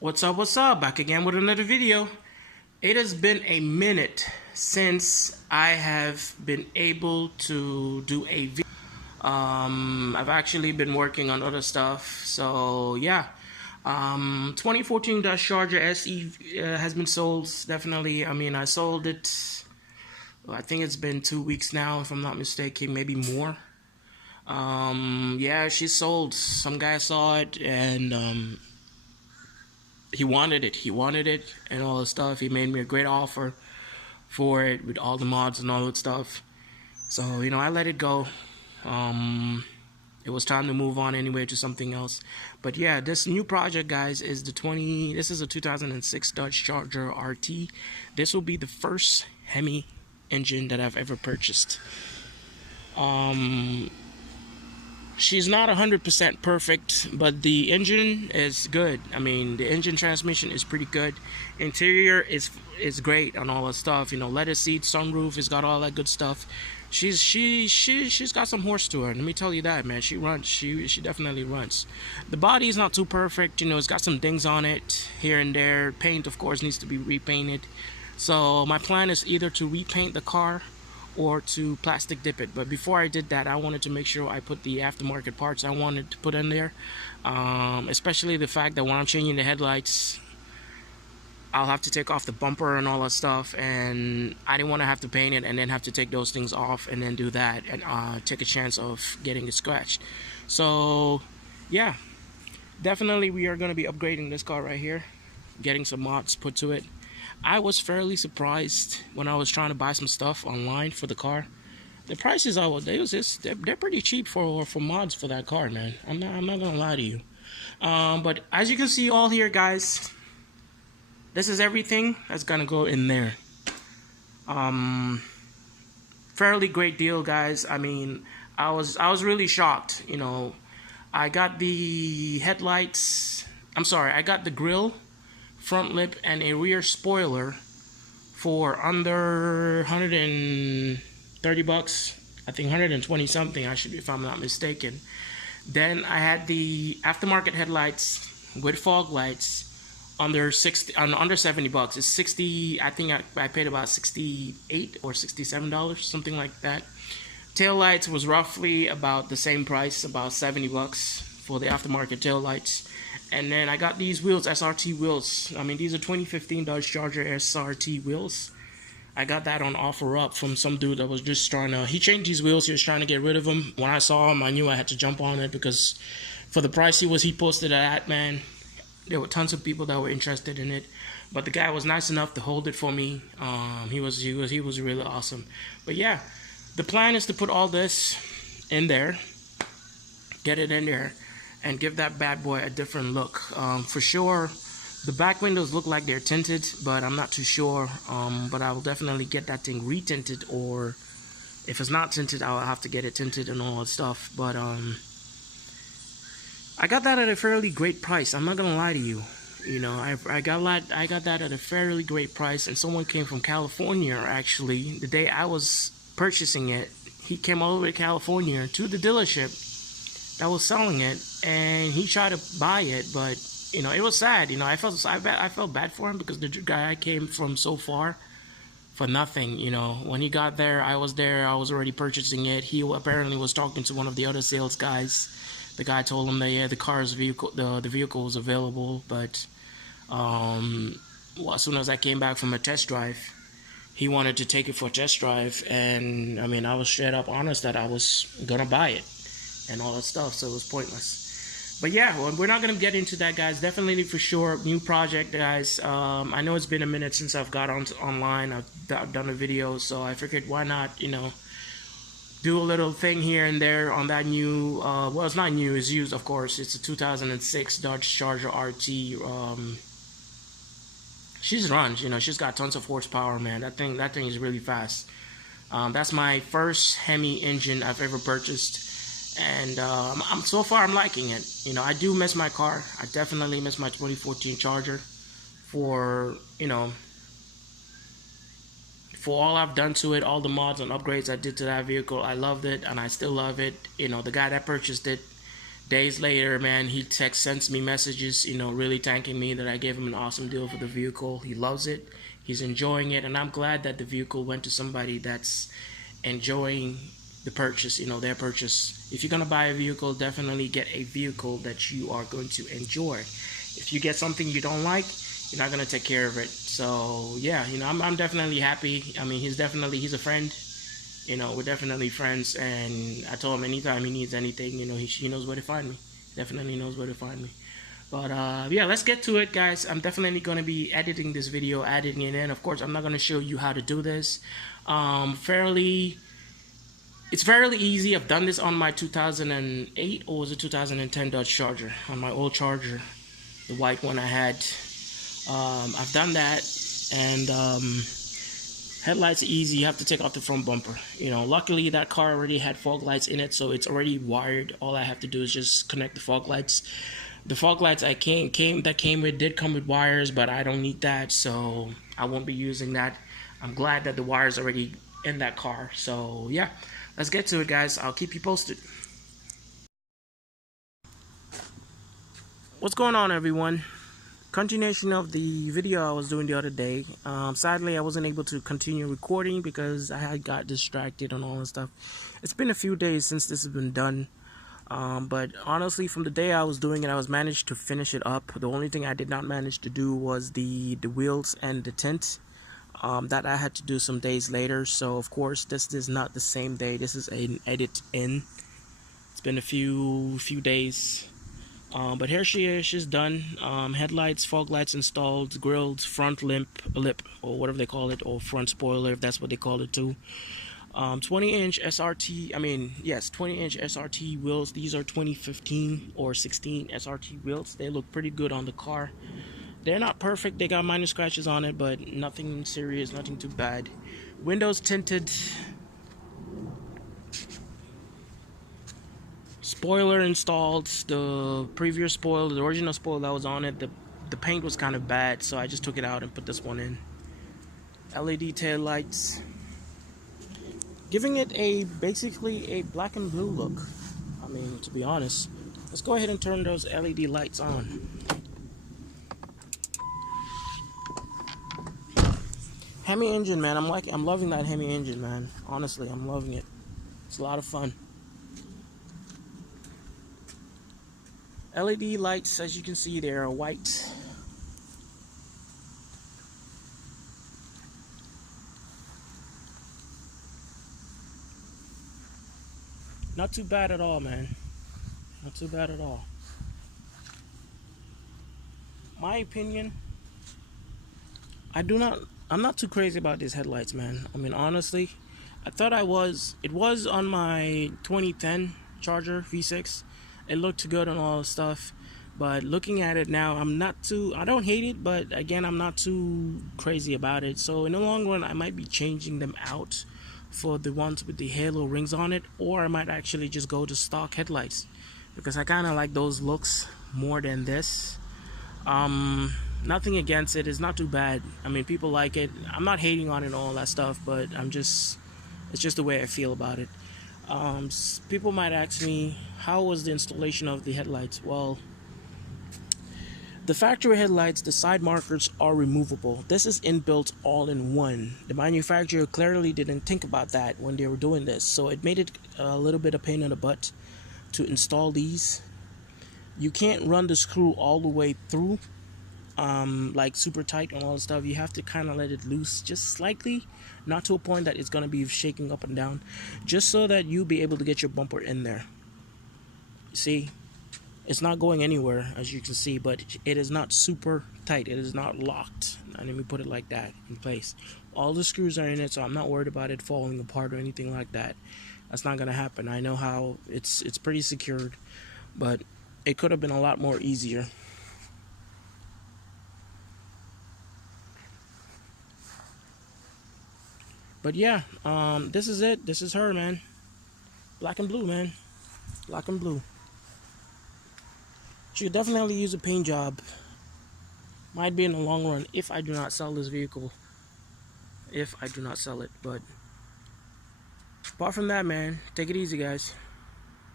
What's up? What's up? Back again with another video. It has been a minute since I have been able to do a video. I've actually been working on other stuff. So yeah, 2014 Dodge Charger SE has been sold. Definitely. I mean, I sold it. I think it's been 2 weeks now, if I'm not mistaken, maybe more. Yeah, she sold. Some guy saw it and he wanted it. He wanted it and all the stuff. He made me a great offer for it with all the mods and all that stuff. So, I let it go. It was time to move on anyway to something else. But yeah, this new project, guys, is this is a 2006 Dodge Charger RT. This will be the first Hemi engine that I've ever purchased. She's not 100% perfect, but the engine is good. I mean, the engine transmission is pretty good. Interior is great on all that stuff. Leather seats, sunroof, it's got all that good stuff. She's got some horse to her. Let me tell you that, man. She runs. She definitely runs. The body is not too perfect. It's got some dings on it here and there. Paint, of course, needs to be repainted. So my plan is either to repaint the car or to plastic dip it. But before I did that, I wanted to make sure I put the aftermarket parts I wanted to put in there, especially the fact that when I'm changing the headlights, I'll have to take off the bumper and all that stuff, and I didn't want to have to paint it and then have to take those things off and then do that and take a chance of getting it scratched. So yeah, definitely we are going to be upgrading this car right here, getting some mods put to it. I was fairly surprised when I was trying to buy some stuff online for the car. The prices they're pretty cheap for mods for that car, man. I'm not gonna lie to you. But as you can see all here, guys, this is everything that's gonna go in there. Fairly great deal, guys. I mean, I was really shocked. I got the headlights. I'm sorry, I got the grille, front lip, and a rear spoiler for under 130 bucks. I think 120 something, if I'm not mistaken. Then I had the aftermarket headlights with fog lights under 70 bucks. It's 60. I think I paid about 68 or $67, something like that. Tail lights was roughly about the same price, about 70 bucks for the aftermarket tail lights. And then I got these wheels, SRT wheels. I mean, these are 2015 Dodge Charger SRT wheels. I got that on OfferUp from some dude that was just he changed these wheels, he was trying to get rid of them. When I saw them, I knew I had to jump on it because for the price he posted at, man, there were tons of people that were interested in it. But the guy was nice enough to hold it for me. He was really awesome. But yeah, the plan is to put all this in there, get it in there, and give that bad boy a different look. For sure, the back windows look like they're tinted, but I'm not too sure. But I will definitely get that thing retinted, or if it's not tinted, I'll have to get it tinted and all that stuff. But I got that at a fairly great price. I'm not gonna lie to you. I got that at a fairly great price, and someone came from California actually. The day I was purchasing it, he came all the way to California to the dealership that was selling it, and he tried to buy it, but it was sad. I felt bad for him because the guy came from so far for nothing. When he got there, I was already purchasing it. He apparently was talking to one of the other sales guys. The guy told him that yeah, the vehicle was available, but as soon as I came back from a test drive, he wanted to take it for a test drive, and I mean, I was straight up honest that I was gonna buy it and all that stuff, so it was pointless. But yeah, well, we're not gonna get into that, guys. Definitely for sure, new project, guys. I know it's been a minute since I've got online. I've done a video, so I figured why not, do a little thing here and there on that new. Well, it's not new; it's used, of course. It's a 2006 Dodge Charger RT. She's runs, she's got tons of horsepower, man. That thing is really fast. That's my first Hemi engine I've ever purchased. And so far I'm liking it. I do miss my car. I definitely miss my 2014 Charger for all I've done to it, all the mods and upgrades I did to that vehicle. I loved it, and I still love it. The guy that purchased it Days later, man, he sends me messages, really thanking me that I gave him an awesome deal for the vehicle. He loves it. He's enjoying it, and I'm glad that the vehicle went to somebody that's enjoying the purchase, their purchase. If you're gonna buy a vehicle, definitely get a vehicle that you are going to enjoy. If you get something you don't like, you're not gonna take care of it. So yeah, I'm definitely happy. I mean, he's a friend. We're definitely friends, and I told him anytime he needs anything, he knows where to find me. Definitely knows where to find me. But yeah, let's get to it, guys. I'm definitely going to be editing this video, adding it in. Of course, I'm not going to show you how to do this. It's fairly easy. I've done this on my 2008 or was it 2010 Dodge Charger, on my old Charger, the white one I had. I've done that, and headlights are easy. You have to take off the front bumper. Luckily that car already had fog lights in it, so it's already wired. All I have to do is just connect the fog lights. The fog lights I came with did come with wires, but I don't need that, so I won't be using that. I'm glad that the wires already in that car. So yeah, let's get to it, guys. I'll keep you posted. What's going on, everyone? Continuation of the video I was doing the other day. Sadly, I wasn't able to continue recording because I had got distracted and all that stuff. It's been a few days since this has been done. But honestly, from the day I was doing it, I was managed to finish it up. The only thing I did not manage to do was the wheels and the tint. That I had to do some days later. So of course, this is not the same day. This is an edit in. It's been a few days. But here she is. She's done. Headlights, fog lights installed, grilled, front lip, or whatever they call it, or front spoiler if that's what they call it too. 20-inch SRT. 20-inch SRT wheels. These are 2015 or 16 SRT wheels. They look pretty good on the car. They're not perfect. They got minor scratches on it, but nothing serious, nothing too bad. Windows tinted. Spoiler installed. The previous spoiler, the original spoiler that was on it, the paint was kind of bad, so I just took it out and put this one in. LED tail lights, giving it basically a black and blue look. I mean, to be honest, let's go ahead and turn those LED lights on. Hemi engine, man. I'm loving that Hemi engine, man. Honestly, I'm loving it. It's a lot of fun. LED lights, as you can see, they are white. Not too bad at all, man. Not too bad at all. My opinion, I'm not too crazy about these headlights, man. I mean, honestly, I thought I was. It was on my 2010 Charger V6. It looked good and all the stuff, but looking at it now, I don't hate it, but again, I'm not too crazy about it. So in the long run, I might be changing them out for the ones with the halo rings on it, or I might actually just go to stock headlights, because I kind of like those looks more than this. Nothing against it. It's not too bad. I mean, people like it. I'm not hating on it and all that stuff, but it's just the way I feel about it. People might ask me, how was the installation of the headlights? Well, the factory headlights, the side markers are removable. This is inbuilt all in one. The manufacturer clearly didn't think about that when they were doing this, so it made it a little bit of pain in the butt to install these. You can't run the screw all the way through, like super tight and all that stuff. You have to kind of let it loose just slightly, not to a point that it's going to be shaking up and down, just so that you'll be able to get your bumper in there. See, it's not going anywhere, as you can see, but it is not super tight. It is not locked. And let me put it like that in place. All the screws are in it, so I'm not worried about it falling apart or anything like that. That's not going to happen. I know how it's pretty secured, but it could have been a lot more easier. But yeah, this is it. This is her, man. Black and blue, man. Black and blue. She could definitely use a paint job. Might be in the long run if I do not sell this vehicle. If I do not sell it. But apart from that, man, take it easy, guys.